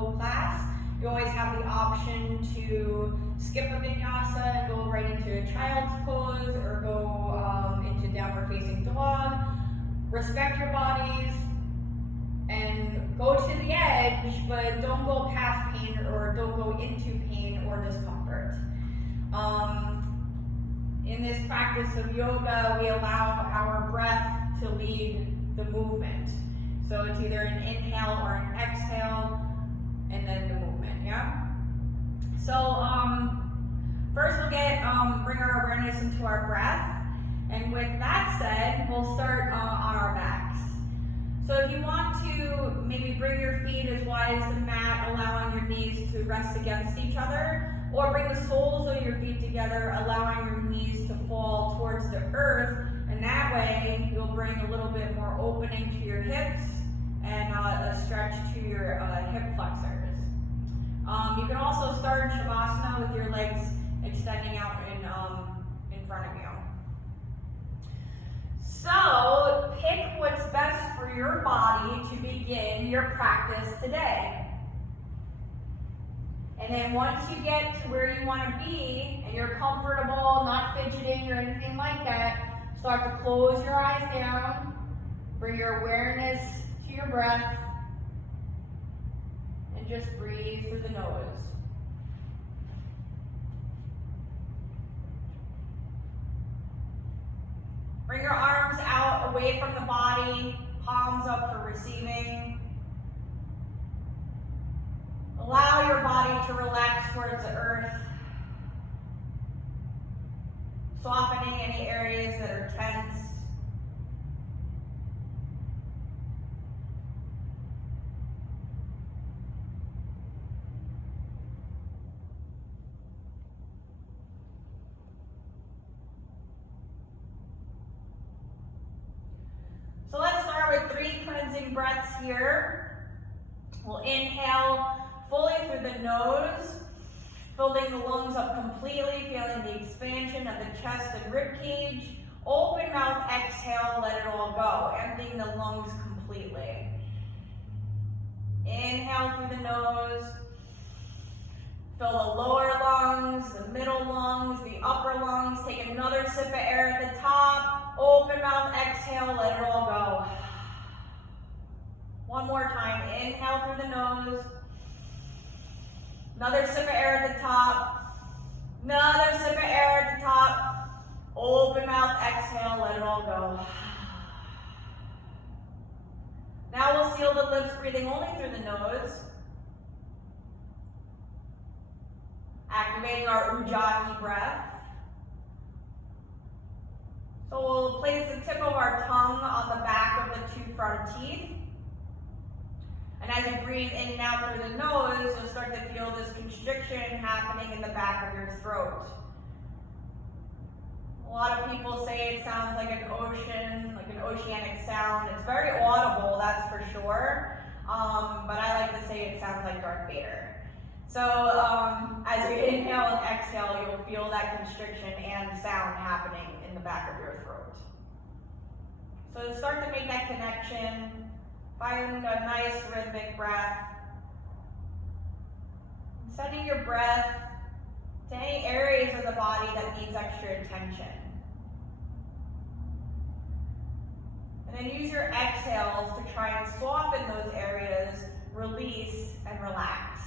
whole class. You always have the option to skip a vinyasa and go right into a child's pose or go into downward facing dog. Respect your bodies and go to the edge, but don't go past pain or don't go into pain or discomfort. In this practice of yoga, we allow our breath to lead the movement. So it's either an inhale or an exhale, and then the movement, yeah? So first we'll bring our awareness into our breath. And with that said, we'll start on our backs. So if you want to maybe bring your feet as wide as the mat, allowing your knees to rest against each other, or bring the soles of your feet together, allowing your knees to fall towards the earth, and that way you'll bring a little bit more opening to your hips and a stretch to your hip flexors. You can also start Shavasana with your legs extending out in front of you. So pick what's best for your body to begin your practice today. And then once you get to where you want to be and you're comfortable, not fidgeting or anything like that, start to close your eyes down, bring your awareness to your breath, and just breathe through the nose. Bring your arms out away from the body, palms up for receiving. Allow your body to relax towards the earth, softening any areas that are tense. So let's start with 3 cleansing breaths here. We'll inhale fully through the nose, filling the lungs up completely, feeling the expansion of the chest and rib cage. Open mouth, exhale, let it all go, emptying the lungs completely. Inhale through the nose, fill the lower lungs, the middle lungs, the upper lungs. Take another sip of air at the top. Open mouth, exhale, let it all go. One more time, inhale through the nose. Another sip of air at the top. Another sip of air at the top. Open mouth, exhale, let it all go. Now we'll seal the lips, breathing only through the nose. Activating our Ujjayi breath. So we'll place the tip of our tongue on the back of the 2 front teeth. And as you breathe in and out through the nose, you'll start to feel this constriction happening in the back of your throat. A lot of people say it sounds like an ocean, like an oceanic sound. It's very audible, that's for sure. But I like to say it sounds like Darth Vader. So as you inhale and exhale, you'll feel that constriction and sound happening in the back of your throat. So start to make that connection. Find a nice rhythmic breath. Sending your breath to any areas of the body that needs extra attention. And then use your exhales to try and soften those areas, release, and relax.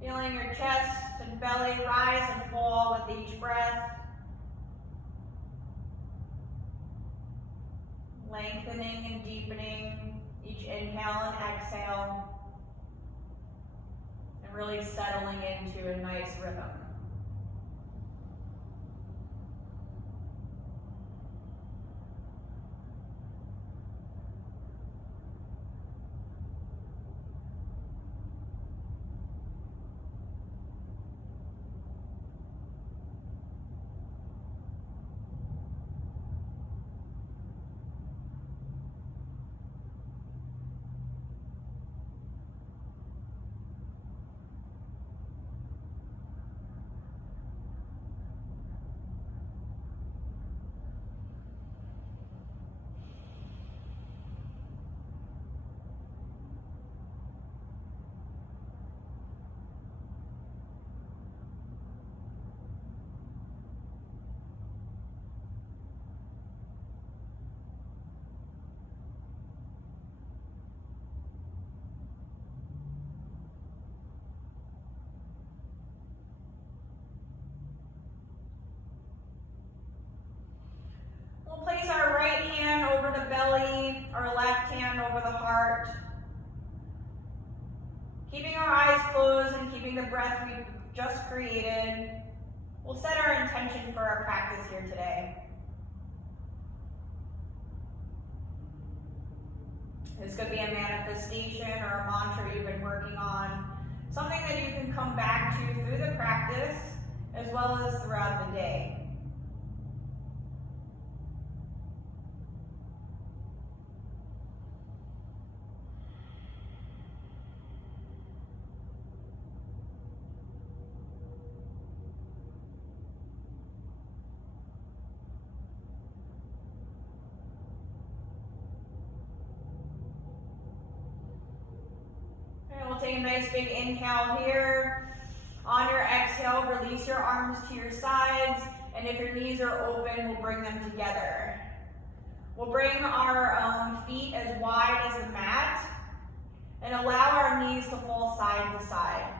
Feeling your chest and belly rise and fall with each breath. Lengthening and deepening each inhale and exhale. And really settling into a nice rhythm. over the heart. Keeping our eyes closed and keeping the breath we've just created, we'll set our intention for our practice here today. This could be a manifestation or a mantra you've been working on, something that you can come back to through the practice as well as throughout the day. Take a nice big inhale here. On your exhale, release your arms to your sides, and if your knees are open, we'll bring them together. We'll bring our feet as wide as the mat, and allow our knees to fall side to side.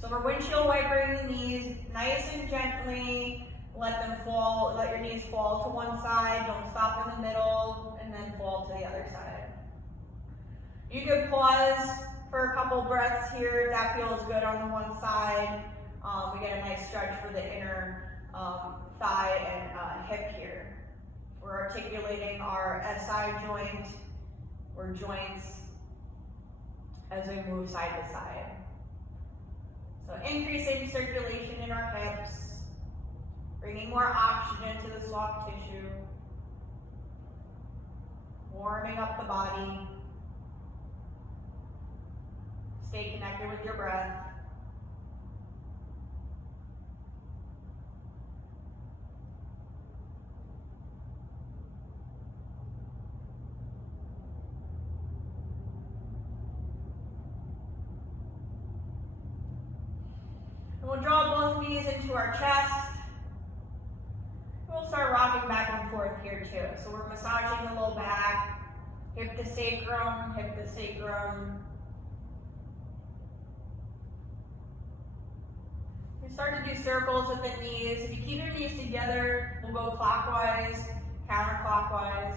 So we're windshield wipering the knees nice and gently. Let them fall, let your knees fall to one side, don't stop in the middle, and then fall to the other side. You could pause for a couple breaths here if that feels good on the one side. We get a nice stretch for the inner thigh and hip here. We're articulating our SI joint or joints as we move side to side. So increasing circulation in our hips, bringing more oxygen to the soft tissue, warming up the body. Stay connected with your breath. And we'll draw both knees into our chest. We'll start rocking back and forth here too. So we're massaging the low back, hip to sacrum, hip to sacrum. Start to do circles with the knees. If you keep your knees together, we'll go clockwise, counterclockwise.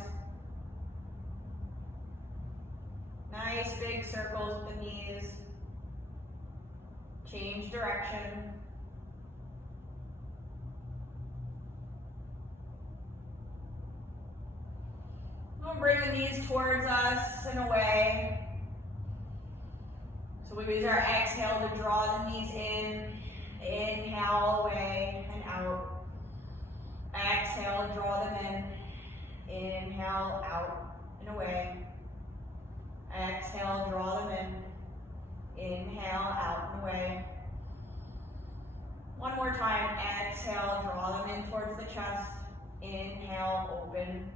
Nice big circles with the knees. Change direction. We'll bring the knees towards us and away. So we use our exhale to draw the knees in. Inhale, away and out. Exhale, draw them in. Inhale, out and away. Exhale, draw them in. Inhale, out and away. One more time. Exhale, draw them in towards the chest. Inhale, open.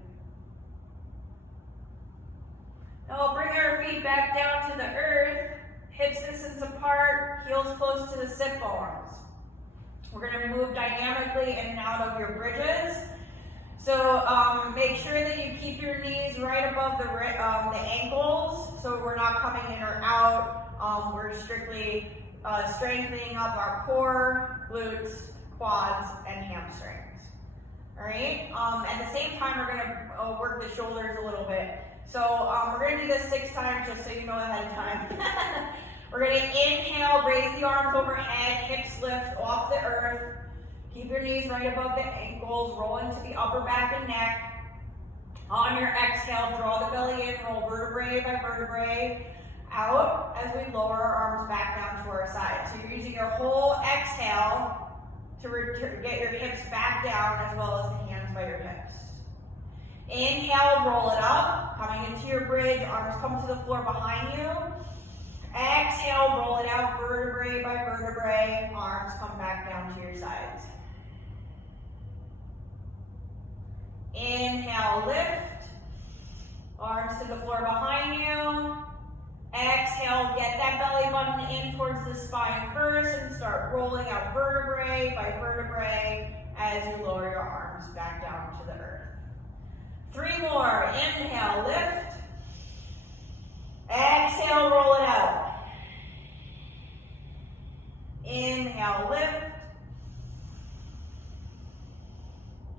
Now we'll bring our feet back down to the earth. Hips distance apart, heels close to the sit bones. We're going to move dynamically in and out of your bridges. So make sure that you keep your knees right above the ankles, so we're not coming in or out. We're strictly strengthening up our core, glutes, quads, and hamstrings. All right. At the same time, we're going to work the shoulders a little bit. So we're going to do this 6 times, just so you know ahead of time. We're going to inhale, raise the arms overhead, hips lift off the earth. Keep your knees right above the ankles, roll into the upper back and neck. On your exhale, draw the belly in, roll vertebrae by vertebrae out as we lower our arms back down to our sides. So you're using your whole exhale to get your hips back down as well as the hands by your hips. Inhale, roll it up, coming into your bridge, arms come to the floor behind you. Exhale, roll it out, vertebrae by vertebrae, arms come back down to your sides. Inhale, lift, arms to the floor behind you. Exhale, get that belly button in towards the spine first and start rolling out vertebrae by vertebrae as you lower your arms back down to the earth. 3 more. Inhale, lift. Exhale, roll it out. Inhale, lift.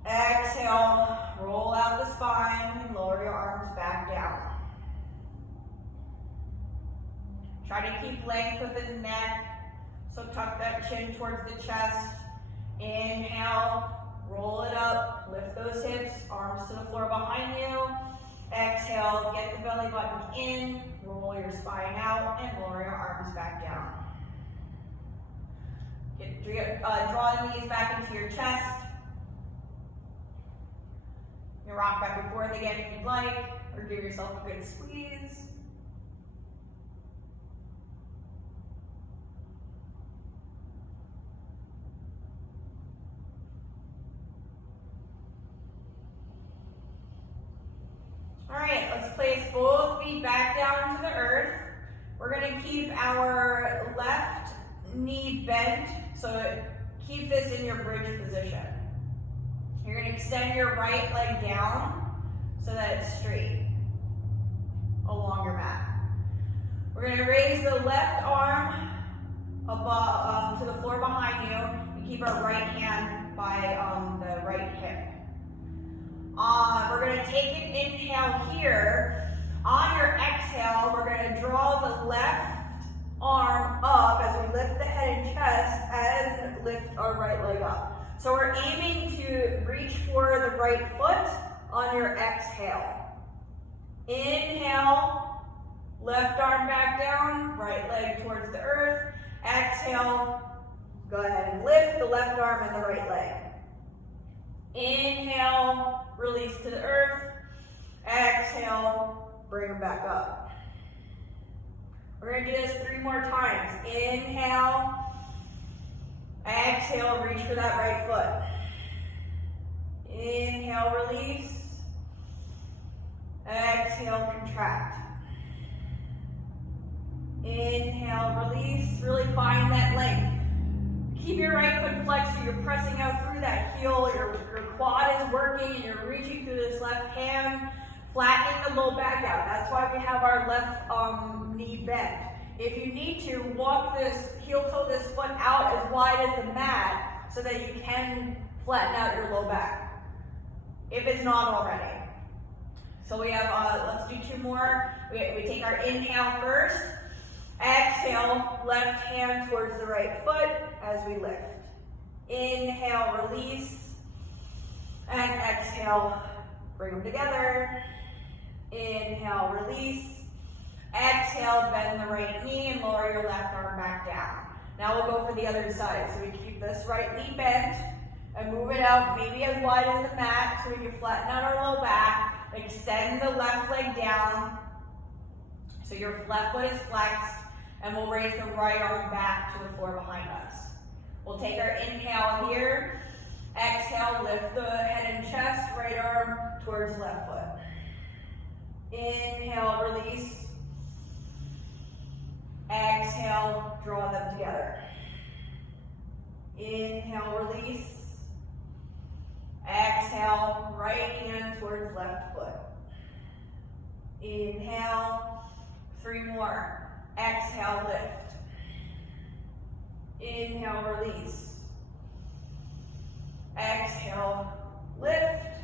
Exhale, roll out the spine and lower your arms back down. Try to keep length within the neck. So tuck that chin towards the chest. Inhale, roll it up, lift those hips, arms to the floor behind you. Exhale, get the belly button in, roll your spine out, and lower your arms back down. Draw the knees back into your chest. You rock back and forth again if you'd like, or give yourself a good squeeze. All right, let's place both feet back down to the earth. We're gonna keep our left knee bent, so keep this in your bridge position. You're gonna extend your right leg down so that it's straight along your mat. We're gonna raise the left arm above to the floor behind you and keep our right hand by the right hip. We're going to take an inhale here. On your exhale, we're going to draw the left arm up as we lift the head and chest and lift our right leg up. So we're aiming to reach for the right foot on your exhale. Inhale, left arm back down, right leg towards the earth. Exhale, go ahead and lift the left arm and the right leg. Inhale, release to the earth. Exhale, bring them back up. We're going to do this 3 more times. Inhale. Exhale, reach for that right foot. Inhale, release. Exhale, contract. Inhale, release. Really find that length. Keep your right foot flexed so you're pressing out through that heel. Your quad is working and you're reaching through this left hand, flattening the low back out. That's why we have our left knee bent. If you need to, walk this heel toe, this foot out as wide as the mat so that you can flatten out your low back, if it's not already. So we have, let's do 2 more. We take our inhale first. Exhale, left hand towards the right foot as we lift. Inhale, release. And exhale, bring them together. Inhale, release. Exhale, bend the right knee and lower your left arm back down. Now we'll go for the other side. So we keep this right knee bent and move it out maybe as wide as the mat so we can flatten out our low back. Extend the left leg down so your left foot is flexed, and we'll raise the right arm back to the floor behind us. We'll take our inhale here. Exhale, lift the head and chest, right arm towards left foot. Inhale, release. Exhale, draw them together. Inhale, release. Exhale, right hand towards left foot. Inhale, 3 more. Exhale, lift. Inhale, release. Exhale, lift.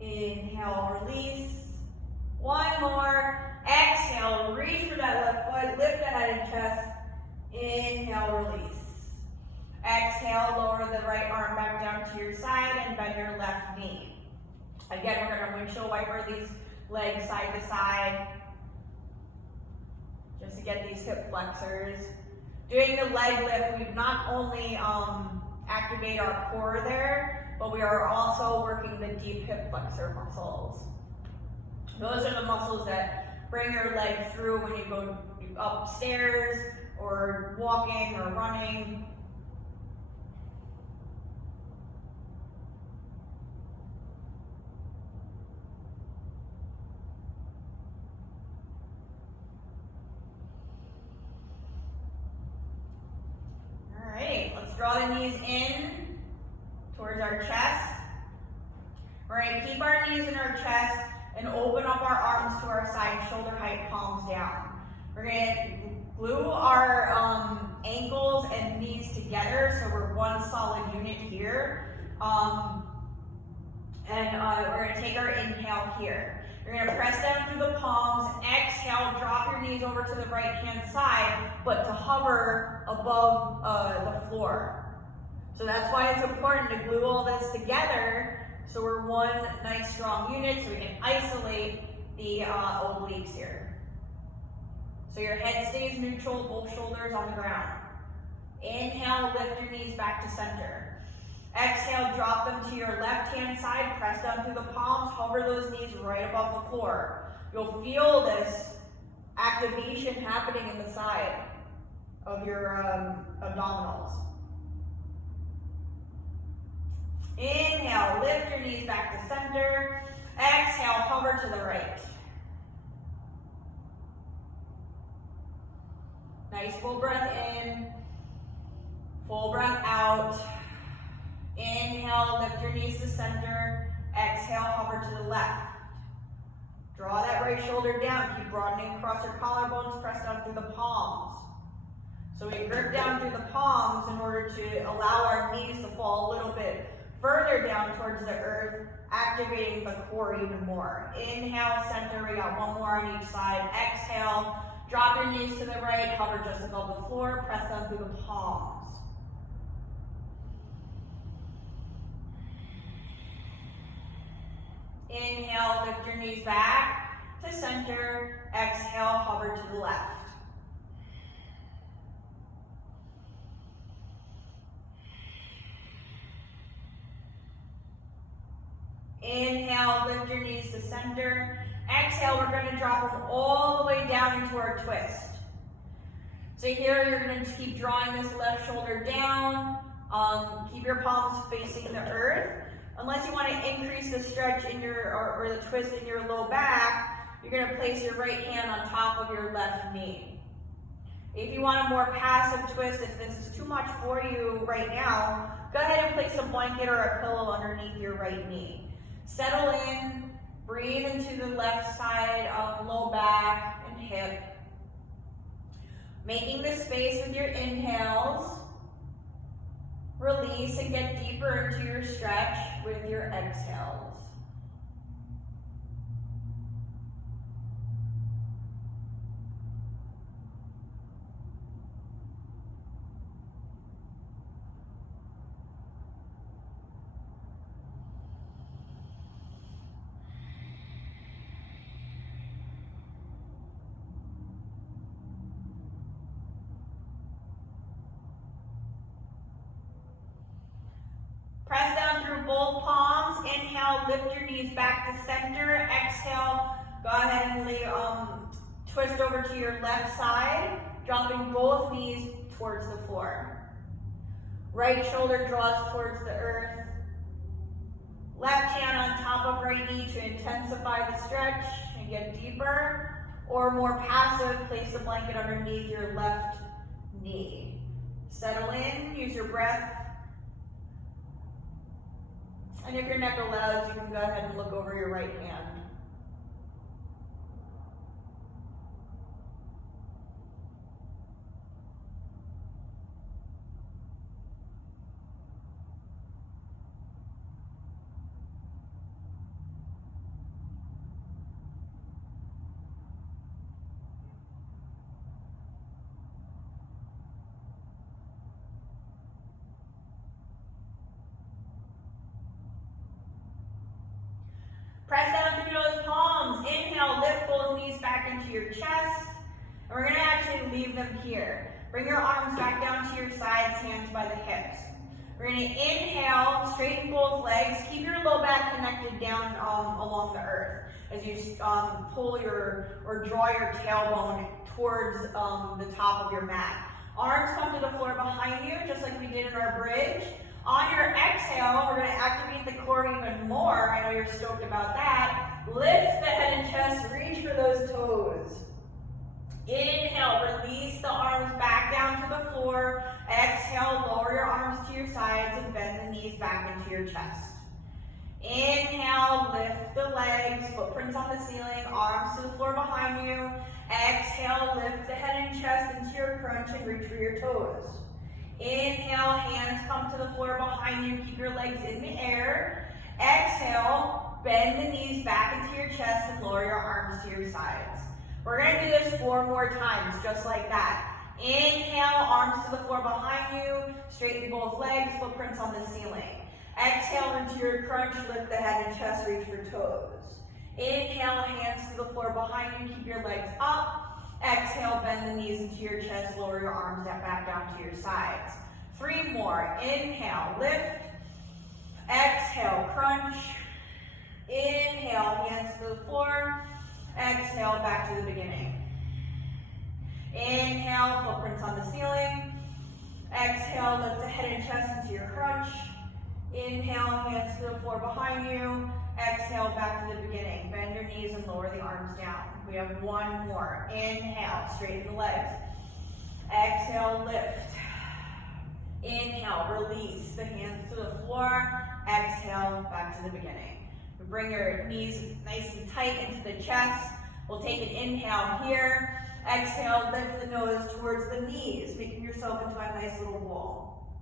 Inhale, release. 1 more. Exhale, reach for that left foot, lift the head and chest. Inhale, release. Exhale, lower the right arm back down to your side and bend your left knee. Again, we're going to windshield wiper these legs side to side, just to get these hip flexors. Doing the leg lift, we not only activate our core there, but we are also working the deep hip flexor muscles. Those are the muscles that bring your leg through when you go upstairs or walking or running. Draw the knees in towards our chest. We're going to keep our knees in our chest and open up our arms to our side, shoulder height, palms down. We're going to glue our ankles and knees together so we're one solid unit here. And we're going to take our inhale here. You're going to press down through the palms. Exhale, drop your knees over to the right-hand side, but to hover above the floor. So that's why it's important to glue all this together so we're one nice strong unit so we can isolate the obliques here. So your head stays neutral, both shoulders on the ground. Inhale, lift your knees back to center. Exhale, drop them to your left-hand side, press down through the palms, hover those knees right above the floor. You'll feel this activation happening in the side of your abdominals. Inhale, lift your knees back to center. Exhale, hover to the right. Nice full breath in, full breath out. Inhale, lift your knees to center. Exhale, hover to the left. Draw that right shoulder down. Keep broadening across your collarbones. Press down through the palms. So we grip down through the palms in order to allow our knees to fall a little bit further down towards the earth, activating the core even more. Inhale, center. We got one more on each side. Exhale, drop your knees to the right. Hover just above the floor. Press down through the palms. Inhale, lift your knees back to center. Exhale, hover to the left. Inhale, lift your knees to center. Exhale, we're going to drop them all the way down into our twist. So here you're going to keep drawing this left shoulder down. Keep your palms facing the earth. Unless you want to increase the stretch in your or the twist in your low back, you're going to place your right hand on top of your left knee. If you want a more passive twist, if this is too much for you right now, go ahead and place a blanket or a pillow underneath your right knee. Settle in, breathe into the left side of low back and hip. Making the space with your inhales. Release and get deeper into your stretch with your exhales. Press down through both palms. Inhale, lift your knees back to center. Exhale, go ahead and twist over to your left side, dropping both knees towards the floor. Right shoulder draws towards the earth. Left hand on top of right knee to intensify the stretch and get deeper. Or more passive, place a blanket underneath your left knee. Settle in, use your breath. And if your neck allows, you can go ahead and look over your right hand. Press down through those palms. Inhale, lift both knees back into your chest. And we're going to actually leave them here. Bring your arms back down to your sides, hands by the hips. We're going to inhale, straighten both legs. Keep your low back connected down along the earth as you pull or draw your tailbone towards the top of your mat. Arms come to the floor behind you, just like we did in our bridge. On your exhale, we're going to activate the core even more. I know you're stoked about that. Lift the head and chest, reach for those toes. Inhale, release the arms back down to the floor. Exhale, lower your arms to your sides and bend the knees back into your chest. Inhale, lift the legs, footprints on the ceiling, arms to the floor behind you. Exhale, lift the head and chest into your crunch and reach for your toes. Inhale, hands come to the floor behind you. Keep your legs in the air. Exhale, bend the knees back into your chest and lower your arms to your sides. We're going to do this 4 more times, just like that. Inhale, arms to the floor behind you, straighten both legs, footprints on the ceiling. Exhale into your crunch, lift the head and chest, reach for toes. Inhale, hands to the floor behind you, keep your legs up. Exhale, bend the knees into your chest, lower your arms back down to your sides. 3 more. Inhale, lift. Exhale, crunch. Inhale, hands to the floor. Exhale, back to the beginning. Inhale, footprints on the ceiling. Exhale, lift the head and chest into your crunch. Inhale, hands to the floor behind you. Exhale, back to the beginning. Bend your knees and lower the arms down. We have 1 more. Inhale, straighten the legs. Exhale, lift. Inhale, release the hands to the floor. Exhale, back to the beginning. Bring your knees nice and tight into the chest. We'll take an inhale here. Exhale, lift the nose towards the knees, making yourself into a nice little ball.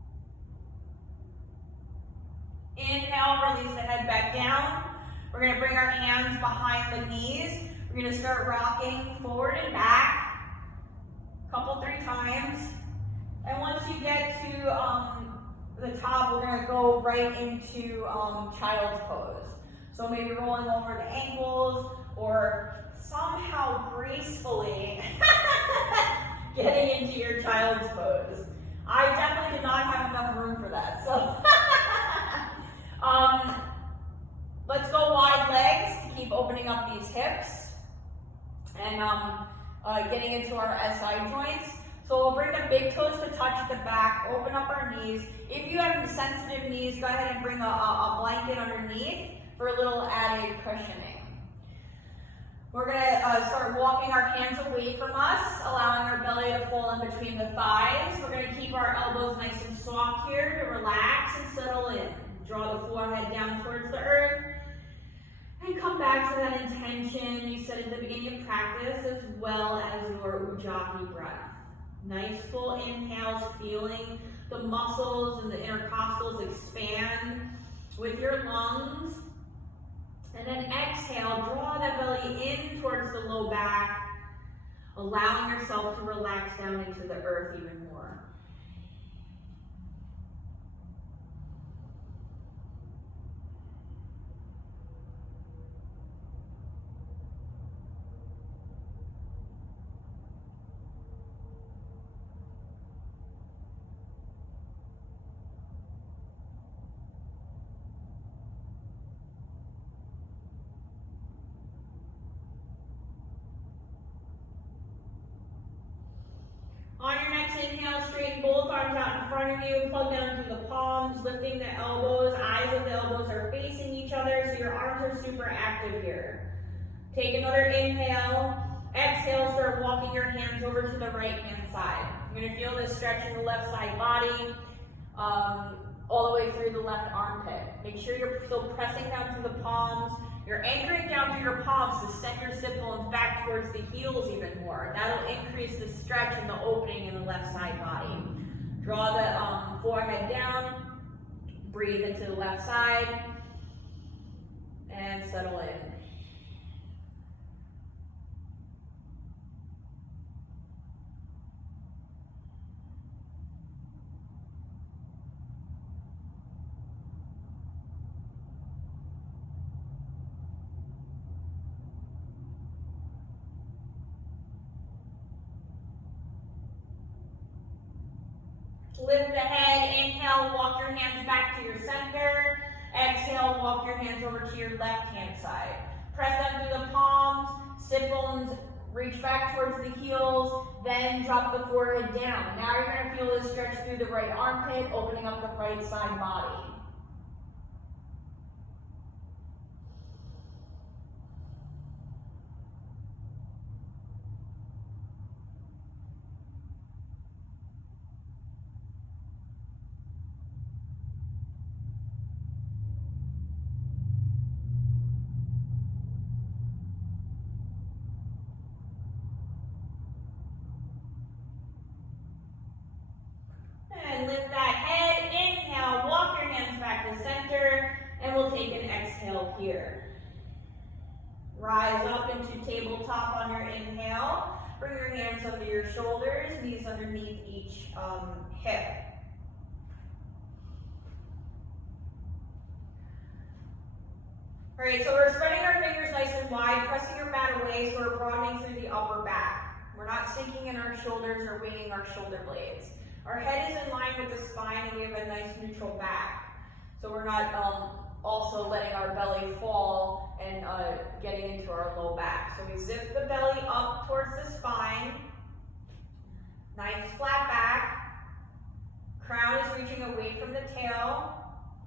Inhale, release the head back down. We're going to bring our hands behind the knees. We're going to start rocking forward and back. Couple, 3 times. And once you get to the top, we're going to go right into child's pose. So maybe rolling over the ankles or somehow gracefully getting into your child's pose. I definitely did not have enough room for that. So let's go wide legs to keep opening up these hips and getting into our SI joints. So we'll bring the big toes to touch the back, open up our knees. If you have sensitive knees, go ahead and bring a blanket underneath for a little added cushioning. We're going to start walking our hands away from us, allowing our belly to fall in between the thighs. We're going to keep our elbows nice and soft here to relax and settle in. Draw the forehead down towards the earth. And come back to that intention you set at the beginning of practice, as well as your Ujjayi breath. Nice full inhales, feeling the muscles and the intercostals expand with your lungs. And then exhale, draw that belly in towards the low back, allowing yourself to relax down into the earth even more. On your next inhale, straighten both arms out in front of you, plug down through the palms, lifting the elbows, eyes of the elbows are facing each other, so your arms are super active here. Take another inhale, exhale, start walking your hands over to the right hand side. You're going to feel this stretch in the left side body, all the way through the left armpit. Make sure you're still pressing down through the palms. You're anchoring down through your palms to send your sit bones back towards the heels even more. That'll increase the stretch and the opening in the left side body. Draw the forehead down, breathe into the left side, and settle in. Lift the head, inhale, walk your hands back to your center. Exhale, walk your hands over to your left hand side. Press down through the palms, sit bones reach back towards the heels, then drop the forehead down. Now you're going to feel this stretch through the right armpit, opening up the right side body. Lift that head, inhale, walk your hands Rise up into tabletop on your inhale. Bring your hands under your shoulders, knees underneath each hip. All right, so we're spreading our fingers nice and wide, pressing your mat away, so we're broadening through the upper back. We're not sinking in our shoulders or winging our shoulder blades. Our head is in line with the spine, and we have a nice neutral back. So we're not also letting our belly fall and getting into our low back. So we zip the belly up towards the spine. Nice flat back. Crown is reaching away from the tail.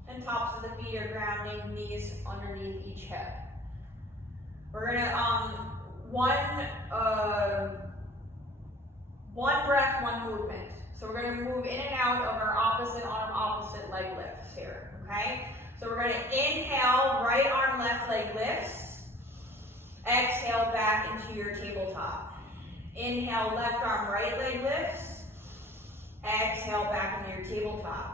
And tops of the feet are grounding, knees underneath each hip. We're gonna, one breath, one movement. So we're gonna move in and out of our opposite arm, opposite leg lifts here, okay? So we're gonna inhale, right arm, left leg lifts. Exhale back into your tabletop. Inhale, left arm, right leg lifts. Exhale back into your tabletop.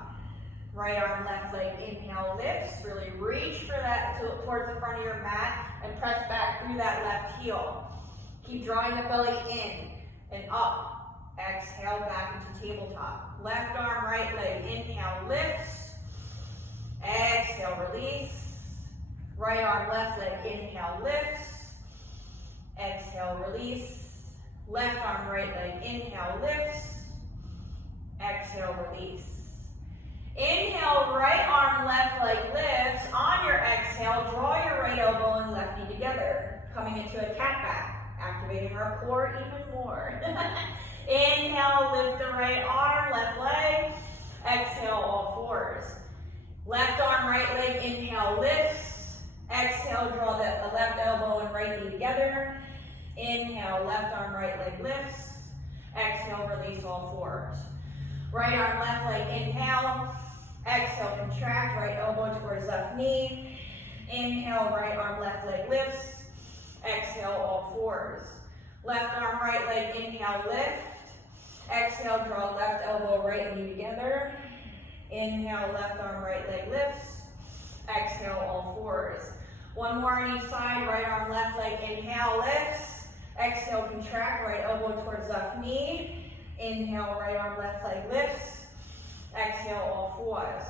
Right arm, left leg, inhale, lifts. Really reach for that towards the front of your mat and press back through that left heel. Keep drawing the belly in and up. Exhale back into tabletop. Left arm, right leg, inhale, lifts. Exhale, release. Right arm, left leg, inhale, lifts. Exhale, release. Left arm, right leg, inhale, lifts. Exhale, release. Inhale, right arm, left leg lifts. On your exhale, draw your right elbow and left knee together. Coming into a cat back, activating our core even more. Inhale, lift the right arm, left leg. Exhale, all fours. Left arm, right leg, inhale, lifts. Exhale, draw the left elbow and right knee together. Inhale, left arm, right leg lifts. Exhale, release all fours. Right arm, left leg, inhale. Exhale, contract, right elbow towards left knee. Inhale, right arm, left leg lifts. Exhale, all fours. Left arm, right leg, inhale, lift. Exhale, draw left elbow, right knee together. Inhale, left arm, right leg lifts. Exhale, all fours. One more on each side, right arm, left leg, inhale, lifts. Exhale, contract, right elbow towards left knee. Inhale, right arm, left leg lifts. Exhale, all fours.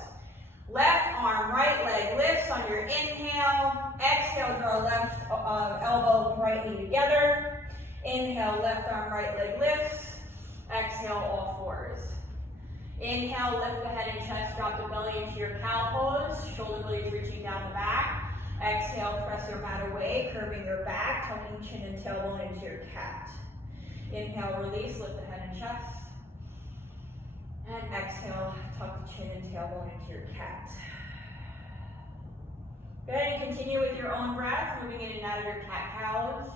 Left arm, right leg lifts on your inhale. Exhale, draw left elbow, right knee together. Inhale, left arm, right leg lifts. Exhale, all fours. Inhale, lift the head and chest, drop the belly into your cow pose. Shoulder blades reaching down the back. Exhale, press your mat away, curving your back, tucking chin and tailbone into your cat. Inhale, release, lift the head and chest. And exhale, tuck the chin and tailbone into your cat. Go ahead and continue with your own breath, moving in and out of your cat-cows.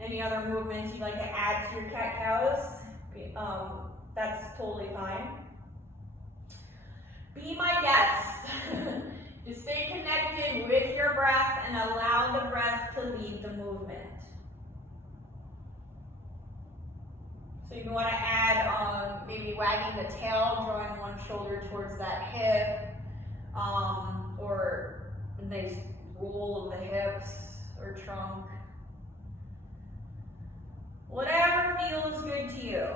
Any other movements you'd like to add to your cat-cows, that's totally fine. Be my guest. Just stay connected with your breath and allow the breath to lead the movement. So you want to add maybe wagging the tail, drawing one shoulder towards that hip, or a nice roll of the hips or trunk. Whatever feels good to you.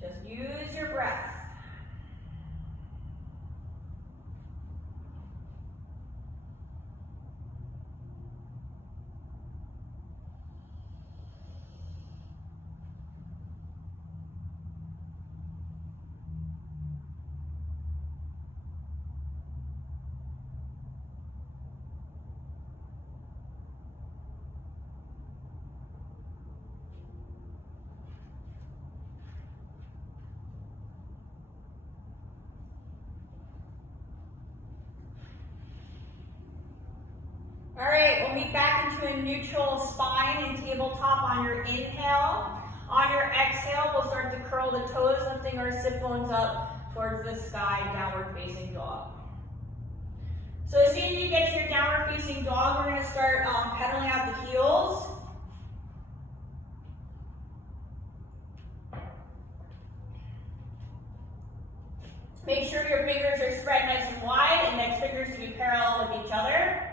Just use your breath. All right, we'll meet back into a neutral spine and tabletop on your inhale. On your exhale, we'll start to curl the toes, lifting our sit bones up towards the sky, downward facing dog. So as soon as you get to your downward facing dog, we're going to start pedaling out the heels. Make sure your fingers are spread nice and wide, index fingers to be parallel with each other.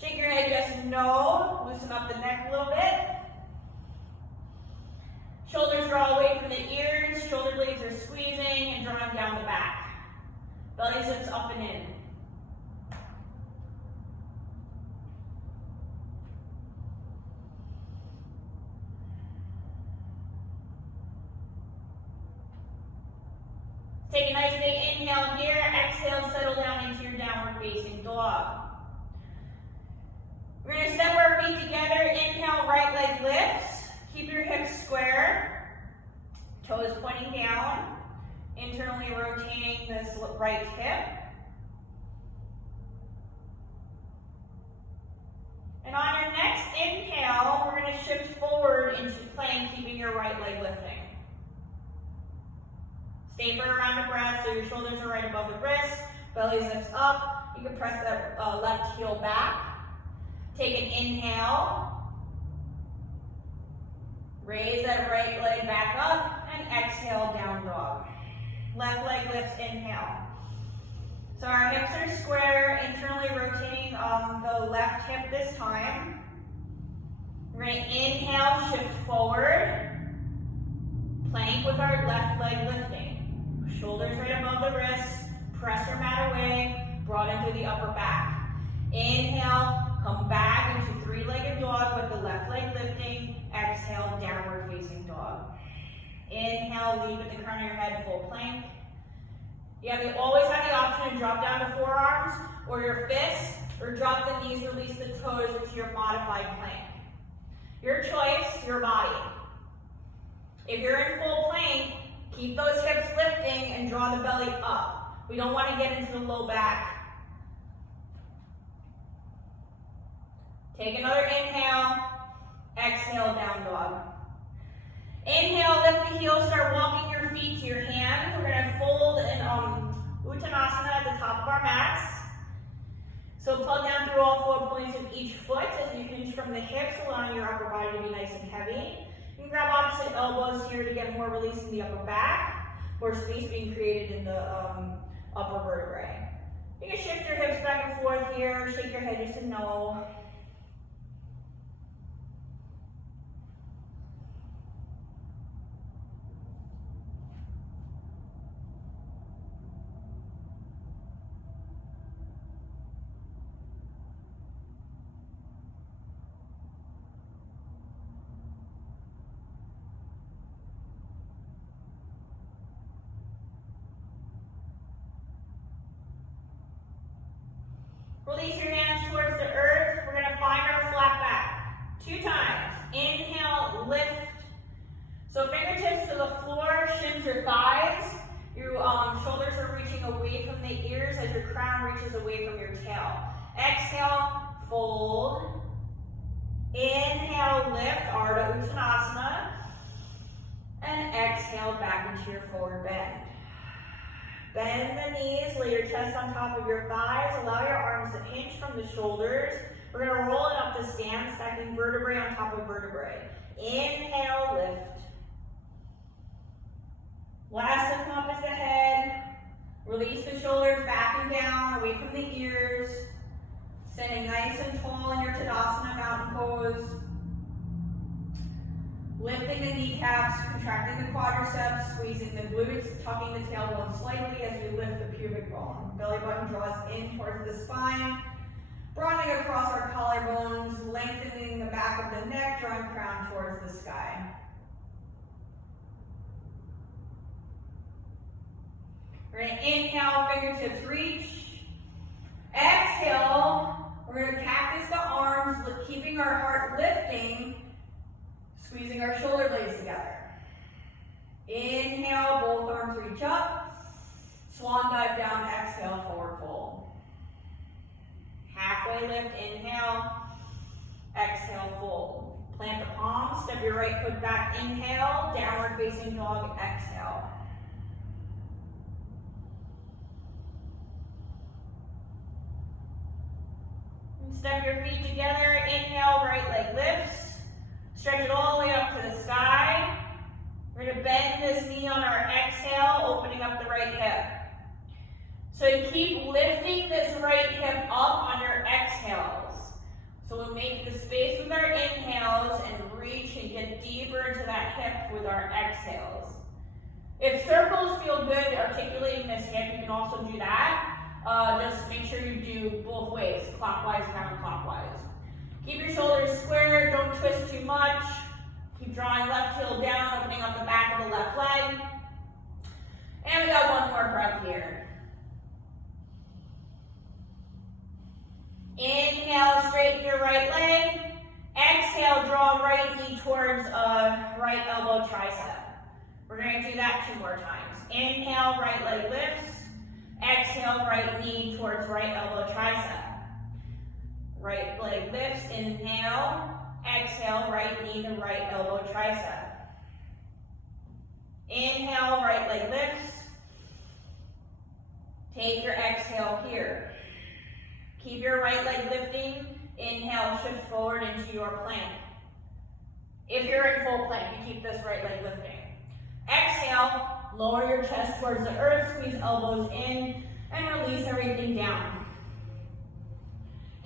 Shake your no. Loosen up the neck a little bit. Shoulders draw away from the ears. Shoulder blades are squeezing and drawing down the back. Belly zips up and in. Take a nice big inhale here. Exhale, settle down into your downward facing dog. We're going to step our feet together. Inhale, right leg lifts. Keep your hips square. Toes pointing down. Internally rotating this right hip. And on your next inhale, we're going to shift forward into plank, keeping your right leg lifting. Stay for around the breath so your shoulders are right above the wrists. Belly zips up. You can press that left heel back. Take an inhale. Raise that right leg back up and exhale, down dog. Left leg lifts, inhale. So our hips are square, internally rotating the left hip this time. We're going to inhale, shift forward. Plank with our left leg lifting. Shoulders right above the wrists. Press your mat away. Broaden through the upper back. Inhale, come back into three-legged dog with the left leg lifting. Exhale, downward facing dog. Inhale, lead with the crown of your head, full plank. You always have the option to drop down the forearms or your fists, or drop the knees, release the toes into your modified plank. Your choice, your body. If you're in full plank, keep those hips lifting and draw the belly up. We don't want to get into the low back. Take another inhale. Exhale, down dog. Inhale, lift the heels, start walking your feet to your hands. We're going to fold in Uttanasana at the top of our mats. So plug down through all 4 points of each foot as you hinge from the hips, allowing your upper body to be nice and heavy. You can grab opposite elbows here to get more release in the upper back, more space being created in the upper vertebrae. You can shift your hips back and forth here, shake your head just a no. Release your hands towards the earth. We're going to find our flat back. 2 times. Inhale, lift. So fingertips to the floor, shins or thighs. Your shoulders are reaching away from the ears as your crown reaches away from your tail. Exhale, fold. Inhale, lift, Ardha Uttanasana. And exhale, back into your forward bend. Bend the knees, lay your chest on top of your thighs, allow your arms to hinge from the shoulders. We're going to roll it up to stand, stacking vertebrae on top of vertebrae. Inhale, lift. Last to come up is the head. Release the shoulders back and down, away from the ears. Standing nice and tall in your Tadasana mountain pose. Lifting the kneecaps, contracting the quadriceps, squeezing the glutes, tucking the tailbone slightly as you lift the pubic bone. Belly button draws in towards the spine, broadening across our collarbones, lengthening the back of the neck, drawing crown towards the sky. We're going to inhale, fingertips reach. Exhale, we're going to cactus the arms, keeping our heart lifting. Squeezing our shoulder blades together. Inhale, both arms reach up. Swan dive down, exhale, forward fold. Halfway lift, inhale. Exhale, fold. Plant the palms, step your right foot back, inhale. Downward facing dog, exhale. Step your feet together, inhale, right leg lifts. Stretch it all the way up to the sky. We're going to bend this knee on our exhale, opening up the right hip. So keep lifting this right hip up on your exhales. So we'll make reach and get deeper into that hip with our exhales. If circles feel good articulating this hip, you can also do that. Just make sure you do both ways, clockwise, counterclockwise. Keep your shoulders square, don't twist too much. Keep drawing left heel down, opening up the back of the left leg. And we got one more breath here. Inhale, straighten your right leg. Exhale, draw right knee towards right elbow tricep. We're going to do that 2 more times. Inhale, right leg lifts. Exhale, right knee towards right elbow tricep. Right leg lifts, inhale. Exhale, right knee to right elbow tricep. Inhale, right leg lifts. Take your exhale here. Keep your right leg lifting. Inhale, shift forward into your plank. If you're in full plank, you keep this right leg lifting. Exhale, lower your chest towards the earth, squeeze elbows in, and release everything down.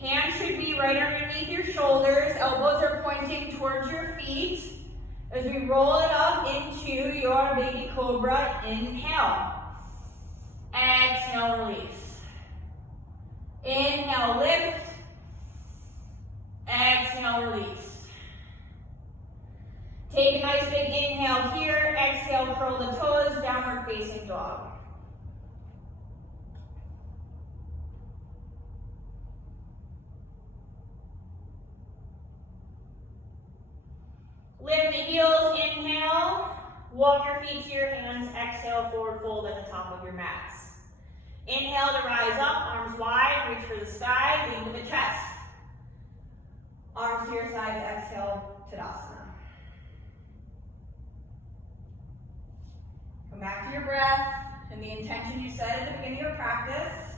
Hands should be right underneath your shoulders, elbows are pointing towards your feet. As we roll it up into your baby cobra, inhale. Exhale, release. Inhale, lift. Exhale, release. Take a nice big inhale here. Exhale, curl the toes, downward facing dog. Lift the heels, inhale. Walk your feet to your hands. Exhale, forward fold at the top of your mats. Inhale to rise up, arms wide, reach for the sky, lean to the chest. Arms to your sides, exhale, Tadasana. Come back to your breath and the intention you set at the beginning of your practice.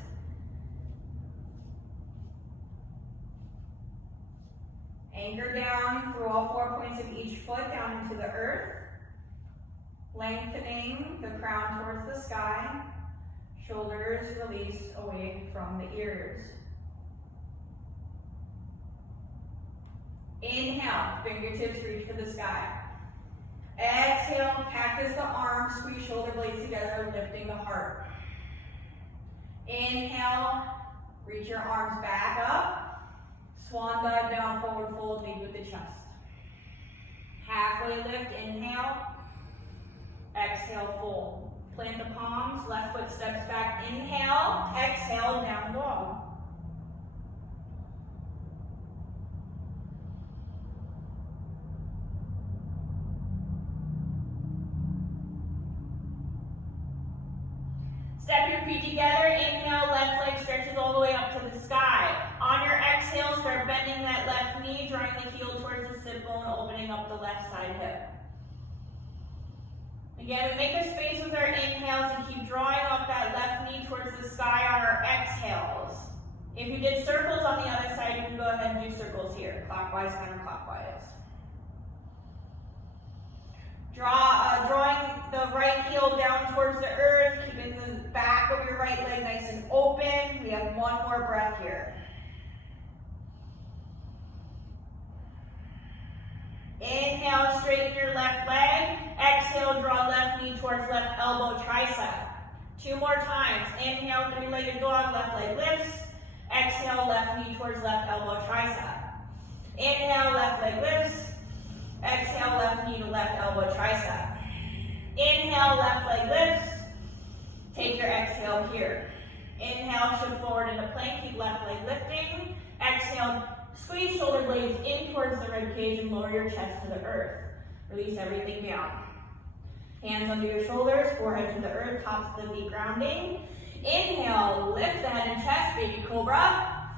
Anchor down through all 4 points of each foot down into the earth. Lengthening the crown towards the sky. Shoulders release away from the ears. Inhale, fingertips reach for the sky. Exhale, cactus the arms, squeeze shoulder blades together, lifting the heart. Inhale, reach your arms back up. Swan dive down, forward fold, lead with the chest. Halfway lift, inhale. Exhale, fold. Plant the palms, left foot steps back, inhale. Exhale, down dog. Step your feet together, inhale, left leg stretches all the way up to the sky. On your exhale, start bending that left knee, drawing the heel towards the sit bone, opening up the left side hip. Again, we make a space with our inhales and keep drawing up that left knee towards the sky on our exhales. If you did circles on the other side, you can go ahead and do circles here, clockwise, counterclockwise. Drawing the right heel down towards the earth, keeping the back of your right leg nice and open. We have one more breath here. Inhale, straighten your left leg. Exhale, draw left knee towards left elbow tricep. 2 more times. Inhale, 3-legged dog, left leg lifts. Exhale, left knee towards left elbow tricep. Inhale, left leg lifts. Exhale, left knee to left elbow tricep. Inhale, left leg lifts. Take your exhale here. Inhale, shift forward into plank, keep left leg lifting. Exhale, squeeze shoulder blades in towards the rib cage and lower your chest to the earth. Release everything down. Hands under your shoulders, forehead to the earth, tops of the feet grounding. Inhale, lift the head and chest, baby cobra.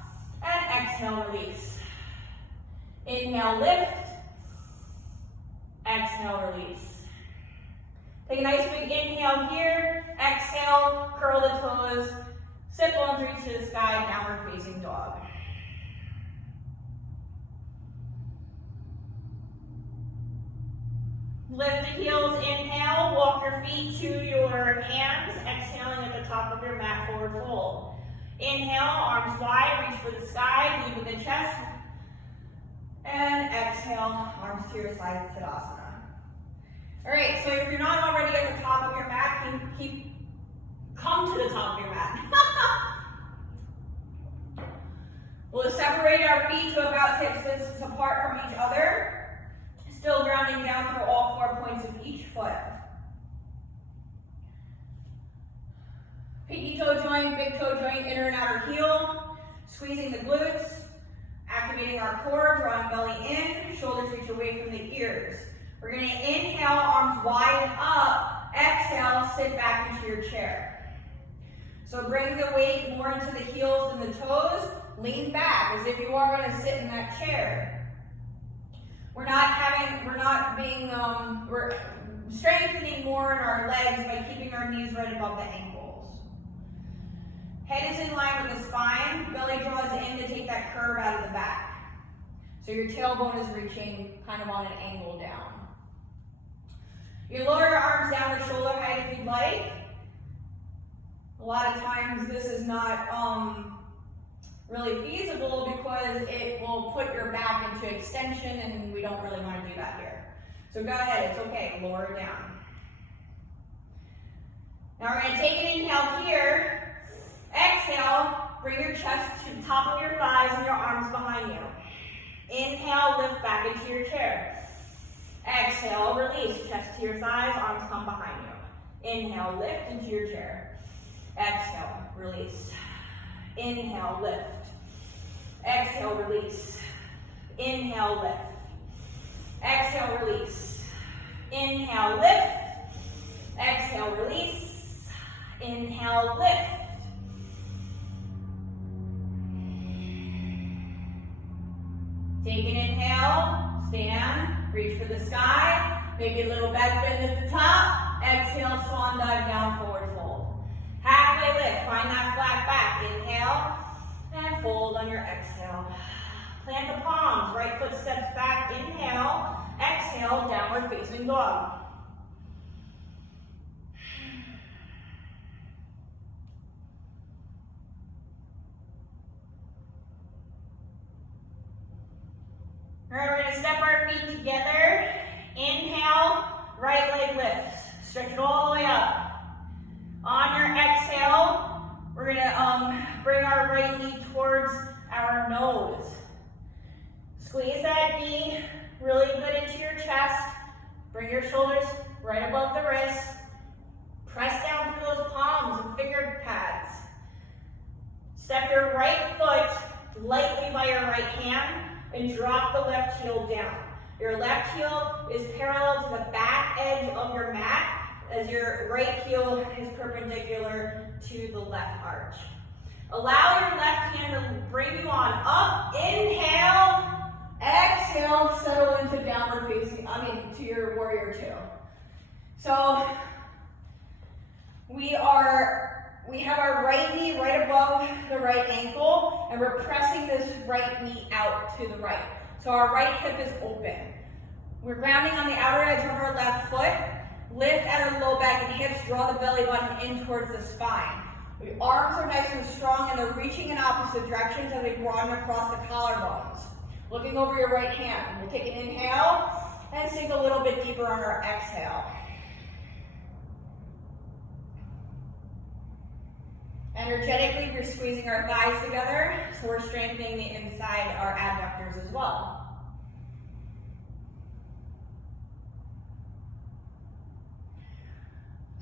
And exhale, release. Inhale, lift. Exhale, release. Take a nice big inhale here. Exhale, curl the toes. Sit bones reach to the sky, downward facing dog. Lift the heels, inhale, walk your feet to your hands, exhaling at the top of your mat, forward fold. Inhale, arms wide, reach for the sky, lead with the chest. And exhale, Inhale, arms to your side, Tadasana. All right, so if you're not already at the top of your mat, come to the top of your mat. We'll separate our feet to about hip distance apart from each other, still grounding down through all 4 points of each foot. Pinky toe joint, big toe joint, inner and outer heel, squeezing the glutes, activating our core, drawing belly in, shoulders reach away from the ears. We're going to inhale, arms wide up, exhale, sit back into your chair. So bring the weight more into the heels than the toes, lean back as if you are going to sit in that chair. We're strengthening more in our legs by keeping our knees right above the ankles. Head is in line with the spine, belly draws in to take that curve out of the back. So your tailbone is reaching kind of on an angle down. You lower your arms down to shoulder height if you'd like. A lot of times this is not really feasible because it will put your back into extension and we don't really want to do that here. So go ahead, it's okay, lower it down. Now we're going to take an inhale here. Exhale, bring your chest to the top of your thighs and your arms behind you. Inhale, lift back into your chair. Exhale, release, chest to your thighs, arms come behind you. Inhale, lift into your chair. Exhale, release. Inhale, lift. Exhale, release. Inhale, lift. Exhale, release. Inhale, lift. Exhale, release. Inhale, lift. Take an inhale, stand, reach for the sky, maybe a little back bend at the top. Exhale, swan dive down, forward fold. Halfway lift, find that flat back. Inhale, and fold on your exhale. Plant the palms, right foot steps back. Inhale, exhale, downward facing dog. All right, we're going to step our feet together. Inhale, right leg lifts. Stretch it all the way up. On your exhale, we're going to bring our right knee towards our nose. Squeeze that knee really good into your chest. Bring your shoulders right above the wrists. Press down through those palms and finger pads. Step your right foot lightly by your right hand and drop the left heel down. Your left heel is parallel to the back edge of your mat as your right heel is perpendicular to the left arch. Allow your left hand to bring you on up. Inhale, exhale, settle into downward facing, to your warrior two. So we have our right knee right above the right ankle, and we're pressing this right knee out to the right. So our right hip is open. We're grounding on the outer edge of our left foot. Lift at our low back and hips, draw the belly button in towards the spine. The arms are nice and strong and they're reaching in opposite directions as we broaden across the collarbones. Looking over your right hand. We'll take an inhale and sink a little bit deeper on our exhale. Energetically, we're squeezing our thighs together, so we're strengthening the inside, our adductors as well.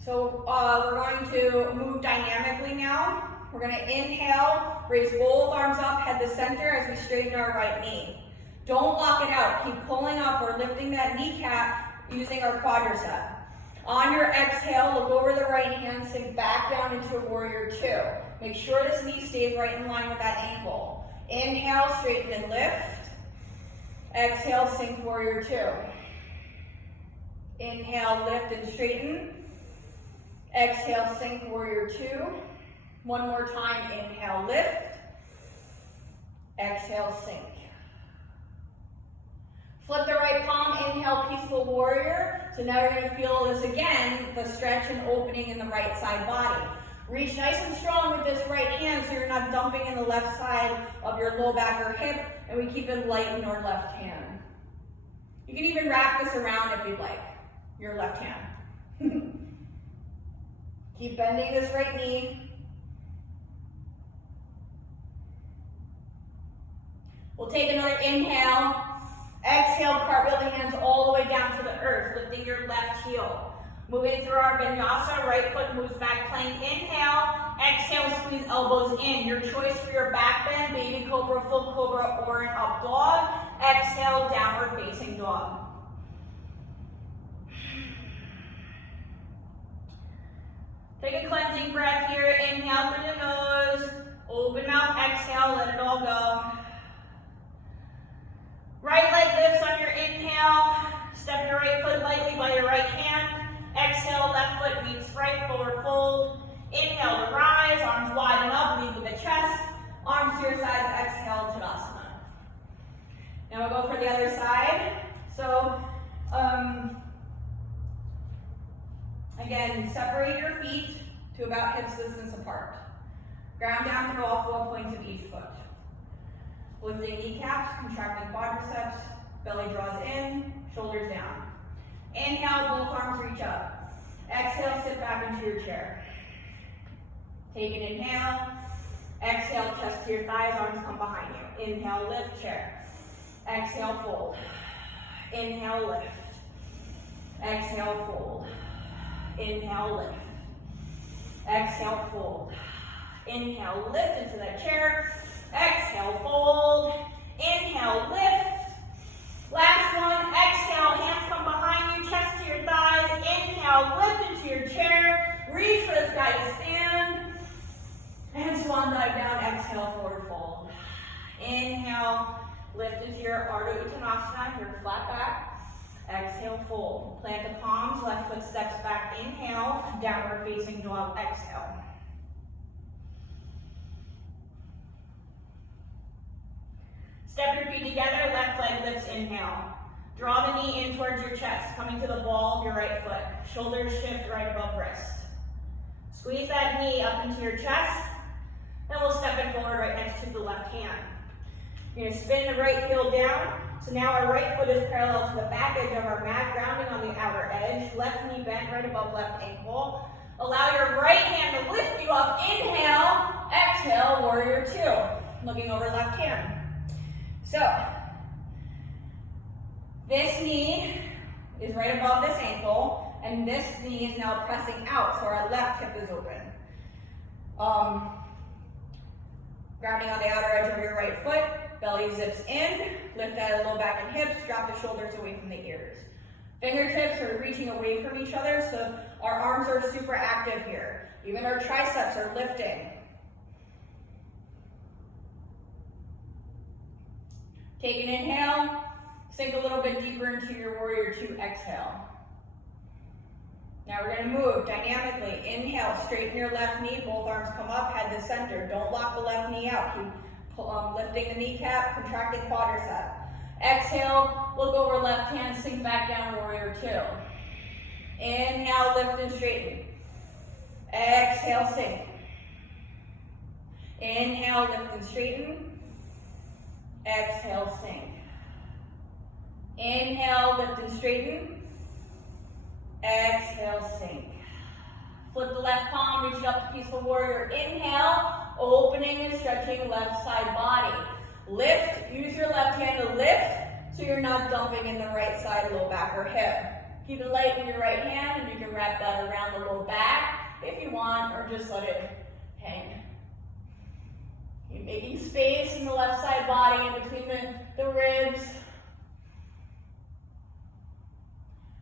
So we're going to move dynamically now. We're going to inhale, raise both arms up, head to center as we straighten our right knee. Don't lock it out. Keep pulling up or lifting that kneecap using our quadricep. On your exhale, look over the right hand, sink back down into warrior two. Make sure this knee stays right in line with that ankle. Inhale, straighten and lift. Exhale, sink warrior two. Inhale, lift and straighten. Exhale, sink warrior two. One more time, inhale, lift. Exhale, sink. Flip the right palm, inhale, peaceful warrior. So now we're going to feel this again, the stretch and opening in the right side body. Reach nice and strong with this right hand so you're not dumping in the left side of your low back or hip, and we keep it light in our left hand. You can even wrap this around if you'd like, your left hand. Keep bending this right knee. We'll take another inhale. Exhale, cartwheel the hands all the way down to the earth, lifting your left heel. Moving through our vinyasa, right foot moves back, plank. Inhale, exhale, squeeze elbows in. Your choice for your back bend, baby cobra, full cobra, or an up dog. Exhale, downward facing dog. Take a cleansing breath here. Inhale through the nose. Open mouth, exhale, let it all go. Right leg lifts on your inhale. Step your right foot lightly by your right hand. Exhale, left foot meets right, forward fold. Inhale to rise, arms widen up, lead with the chest. Arms to your sides, exhale, Tadasana. Now we'll go for the other side. So, again, separate your feet to about hip distance apart. Ground down through all 4 points of each foot. Lifting kneecaps, contracting quadriceps, belly draws in, shoulders down. Inhale, both arms reach up. Exhale, sit back into your chair. Take an inhale. Exhale, chest to your thighs, arms come behind you. Inhale, lift, chair. Exhale, fold. Inhale, lift. Exhale, fold. Inhale, lift. Exhale, fold. Inhale, lift into that chair. Exhale, fold. Inhale, lift. Last one, exhale, hands come behind you, chest to your thighs. Inhale, lift into your chair. Reach for the sky to stand. And swan dive down, exhale, forward fold. Inhale, lift into your Ardha Uttanasana, your flat back. Exhale, fold. Plant the palms, left foot steps back. Inhale, downward facing dog, exhale. Step your feet together, left leg lifts, inhale. Draw the knee in towards your chest, coming to the ball of your right foot. Shoulders shift right above wrist. Squeeze that knee up into your chest, then we'll step it forward right next to the left hand. You're gonna spin the right heel down, so now our right foot is parallel to the back edge of our mat, grounding on the outer edge. Left knee bent right above left ankle. Allow your right hand to lift you up. Inhale, exhale, warrior two. Looking over left hand. So, this knee is right above this ankle, and this knee is now pressing out, so our left hip is open. Grounding on the outer edge of your right foot, belly zips in, lift out of the low back and hips, drop the shoulders away from the ears. Fingertips are reaching away from each other, so our arms are super active here. Even our triceps are lifting. Take an inhale, sink a little bit deeper into your warrior two, exhale. Now we're gonna move dynamically. Inhale, straighten your left knee, both arms come up, head to center. Don't lock the left knee out. Keep lifting the kneecap, contracting quadricep. Exhale, look over left hand, sink back down, warrior two. Inhale, lift and straighten. Exhale, sink. Inhale, lift and straighten. Exhale, sink. Inhale, lift and straighten. Exhale, sink. Flip the left palm, reach it up to peaceful warrior. Inhale, opening and stretching left side body. Lift, use your left hand to lift so you're not dumping in the right side, low back or hip. Keep it light in your right hand and you can wrap that around the low back if you want, or just let it hang. You're making space in the left side body in between the ribs.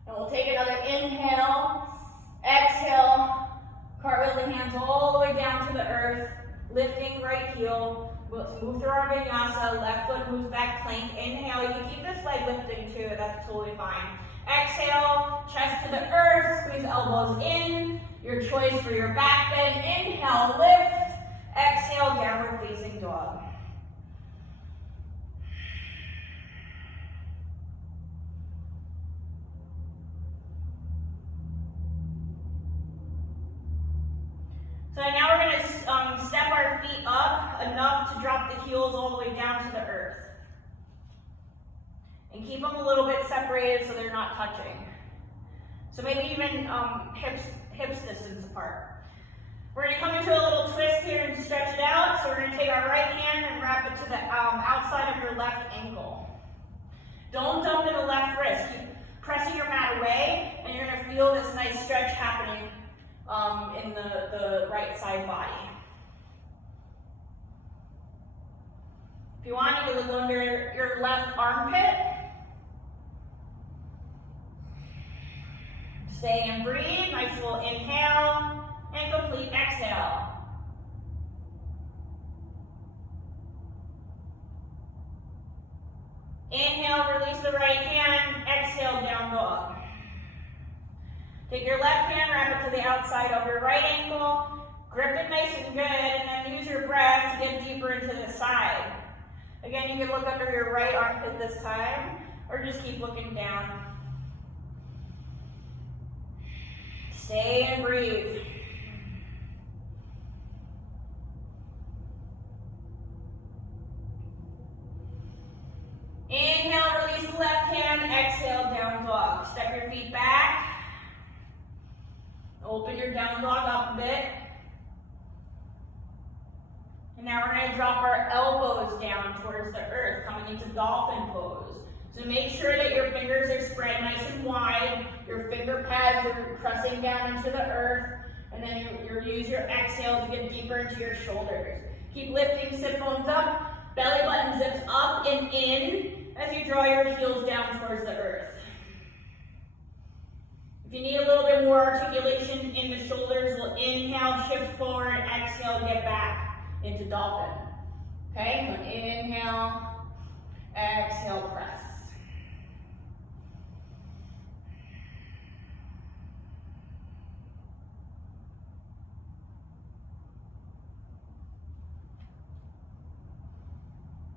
And we'll take another inhale, exhale, cartwheel the hands all the way down to the earth, lifting right heel. We'll move through our vinyasa, left foot moves back, plank. Inhale, you can keep this leg lifting too, that's totally fine. Exhale, chest to the earth, squeeze elbows in. Your choice for your back bend. Inhale, lift. Exhale, downward facing dog. So now we're going to step our feet up enough to drop the heels all the way down to the earth. And keep keep them a little bit separated so they're not touching. So maybe even hips distance apart. We're going to come into a little twist here and stretch it out. So we're going to take our right hand and wrap it to the outside of your left ankle. Don't dump in the left wrist. Keep pressing your mat away, and you're going to feel this nice stretch happening in the right side body. If you want, you can look under your left armpit. Stay and breathe. Nice little inhale and complete exhale. Inhale, release the right hand. Exhale, down dog. Take your left hand, wrap it to the outside of your right ankle. Grip it nice and good, and then use your breath to get deeper into the side. Again, you can look under your right armpit this time, or just keep looking down. Stay and breathe. Inhale, release the left hand, exhale, down dog. Step your feet back. Open your down dog up a bit. And now we're going to drop our elbows down towards the earth, coming into dolphin pose. So make sure that your fingers are spread nice and wide. Your finger pads are pressing down into the earth. And then you use your exhale to get deeper into your shoulders. Keep lifting, sit bones up. Belly button zips up and in as you draw your heels down towards the earth. If you need a little bit more articulation in the shoulders, we'll inhale, shift forward, exhale, get back into dolphin. Okay, so inhale, exhale, press.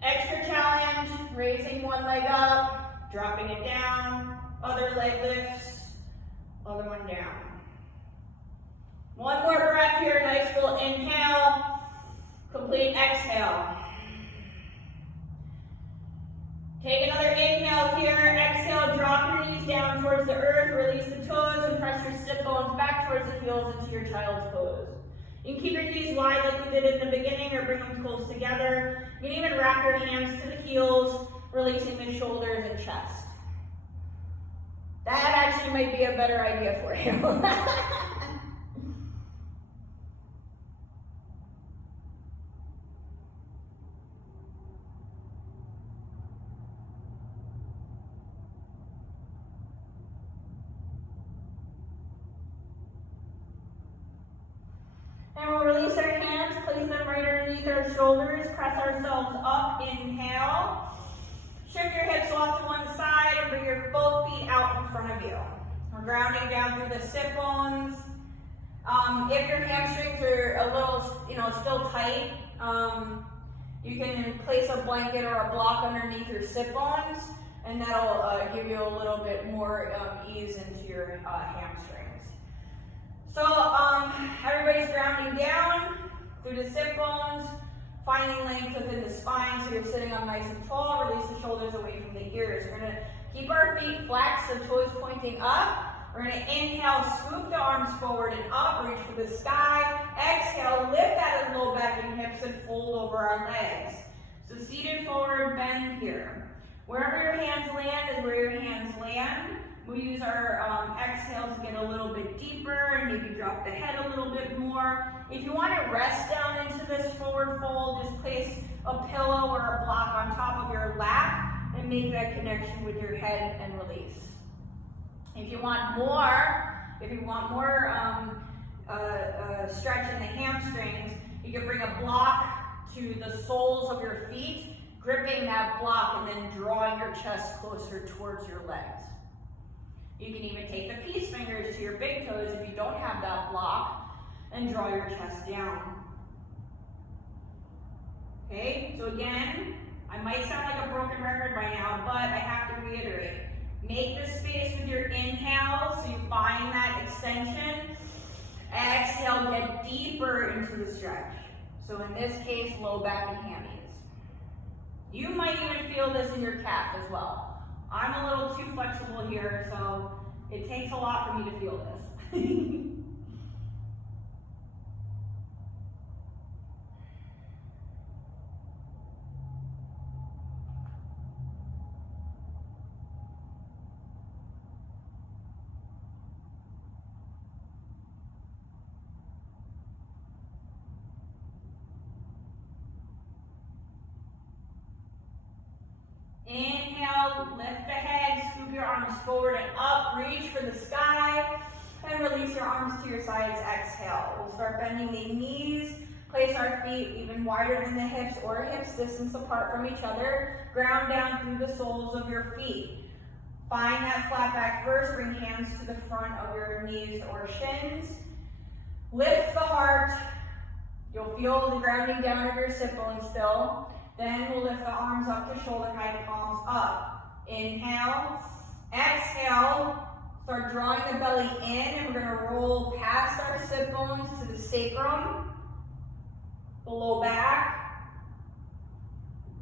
Extra challenge, raising one leg up, dropping it down, other leg lifts, other one down. One more breath here, nice full inhale, complete exhale. Take another inhale here, exhale, drop your knees down towards the earth, release the toes, and press your sit bones back towards the heels into your child's pose. You can keep your knees wide like we did in the beginning, or bring them close together. You can even wrap your hands to the heels, releasing the shoulders and chest. That actually might be a better idea for you. And we'll release our hands, place them right underneath our shoulders, press ourselves up, inhale. Shift your hips off to one side and bring your both feet out in front of you. We're grounding down through the sit bones. If your hamstrings are a little, still tight, you can place a blanket or a block underneath your sit bones, and that'll give you a little bit more ease into your hamstrings. So everybody's grounding down through the sit bones, finding length within the spine so you're sitting up nice and tall. Release the shoulders away from the ears. We're going to keep our feet flat, so toes pointing up. We're going to inhale, swoop the arms forward and up, reach for the sky. Exhale, lift that low back and hips and fold over our legs. So seated forward, bend here. Wherever your hands land is where your hands land. We'll use our exhale to get a little bit deeper and maybe drop the head a little bit more. If you want to rest down into this forward fold, just place a pillow or a block on top of your lap and make that connection with your head and release. If you want more stretch in the hamstrings, you can bring a block to the soles of your feet, gripping that block and then drawing your chest closer towards your legs. You can even take the peace fingers to your big toes if you don't have that block and draw your chest down. Okay, so again, I might sound like a broken record by now, but I have to reiterate. Make the space with your inhale so you find that extension. Exhale, get deeper into the stretch. So in this case, low back and hammies. You might even feel this in your calf as well. I'm a little too flexible here, so it takes a lot for me to feel this. Inhale, lift the head, scoop your arms forward and up, reach for the sky, and release your arms to your sides, exhale. We'll start bending the knees, place our feet even wider than the hips or hips distance apart from each other, ground down through the soles of your feet. Find that flat back first, bring hands to the front of your knees or shins. Lift the heart, you'll feel the grounding down of your sit bones still. Then we'll lift the arms up to shoulder height, palms up. Inhale, exhale, start drawing the belly in, and we're gonna roll past our sit bones to the sacrum, the low back,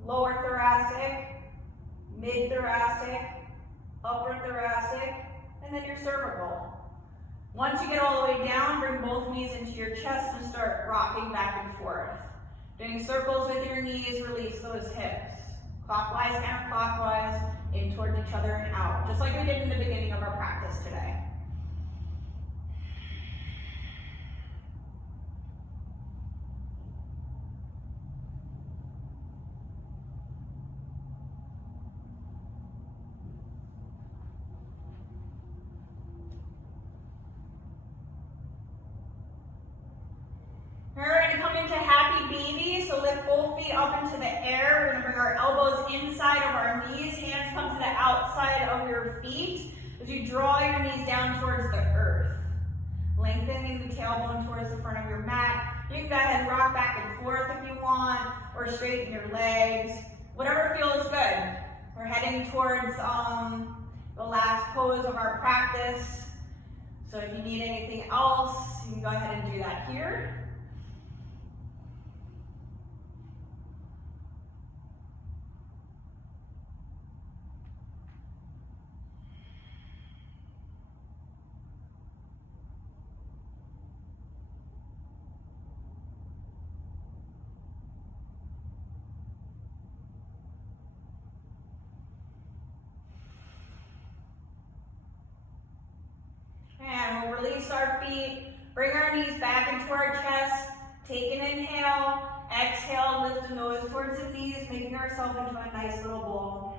lower thoracic, mid-thoracic, upper thoracic, and then your cervical. Once you get all the way down, bring both knees into your chest and start rocking back and forth. Doing circles with your knees, release those hips. Clockwise, counterclockwise, in towards each other and out, just like we did in the beginning of our practice today. Alright, come into happy baby, so lift both feet up into the air. We're gonna bring our elbows inside of our knees, hands come to the outside of your feet as you draw your knees down towards the earth. Lengthening the tailbone towards the front of your mat. You can go ahead and rock back and forth if you want, or straighten your legs, whatever feels good. We're heading towards the last pose of our practice, so if you need anything else, you can go ahead and do that here. And we'll release our feet, bring our knees back into our chest, take an inhale, exhale, lift the nose towards the knees, making ourselves into a nice little bowl.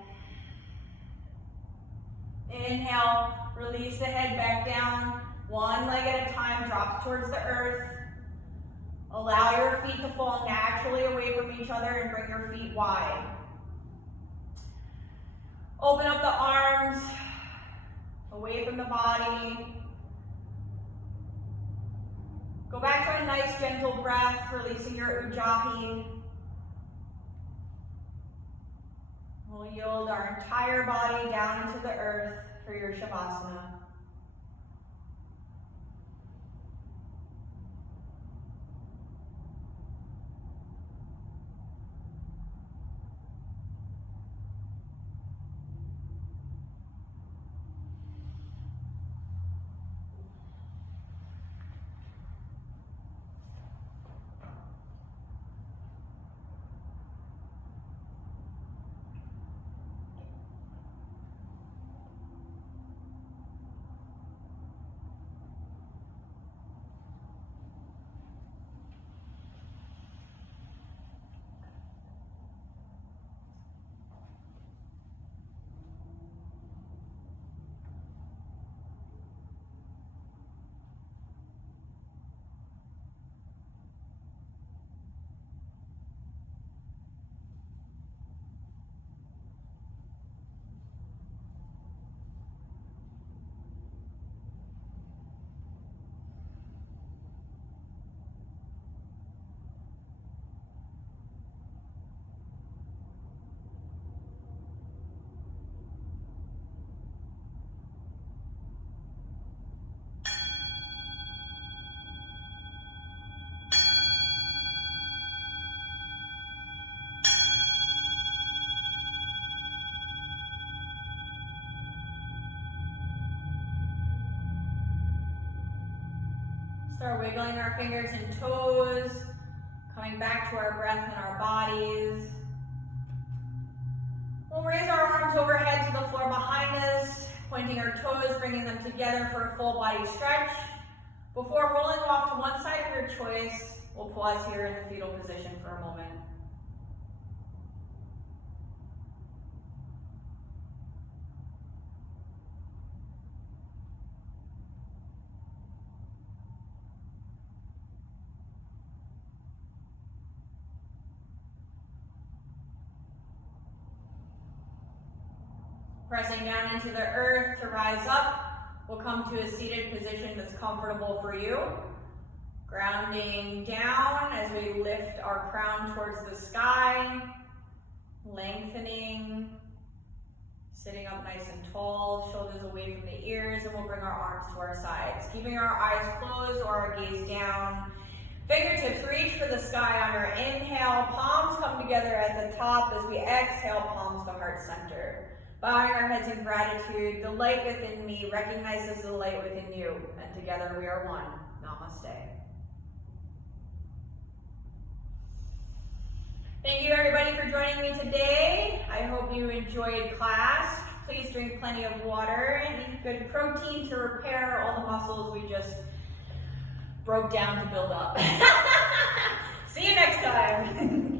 Inhale, release the head back down, one leg at a time, drop towards the earth. Allow your feet to fall naturally away from each other and bring your feet wide. Open up the arms, away from the body. Go back to a nice gentle breath, releasing your ujjayi. We'll yield our entire body down into the earth for your shavasana. Start wiggling our fingers and toes, coming back to our breath and our bodies. We'll raise our arms overhead to the floor behind us, pointing our toes, bringing them together for a full body stretch. Before rolling off to one side of your choice, we'll pause here in the fetal position for a moment. Pressing down into the earth to rise up, we'll come to a seated position that's comfortable for you. Grounding down as we lift our crown towards the sky, lengthening, sitting up nice and tall, shoulders away from the ears, and we'll bring our arms to our sides, keeping our eyes closed or our gaze down. Fingertips reach for the sky on our inhale, palms come together at the top as we exhale, palms to heart center. Bowing our heads in gratitude, the light within me recognizes the light within you, and together we are one. Namaste. Thank you everybody for joining me today. I hope you enjoyed class. Please drink plenty of water and eat good protein to repair all the muscles we just broke down to build up. See you next time.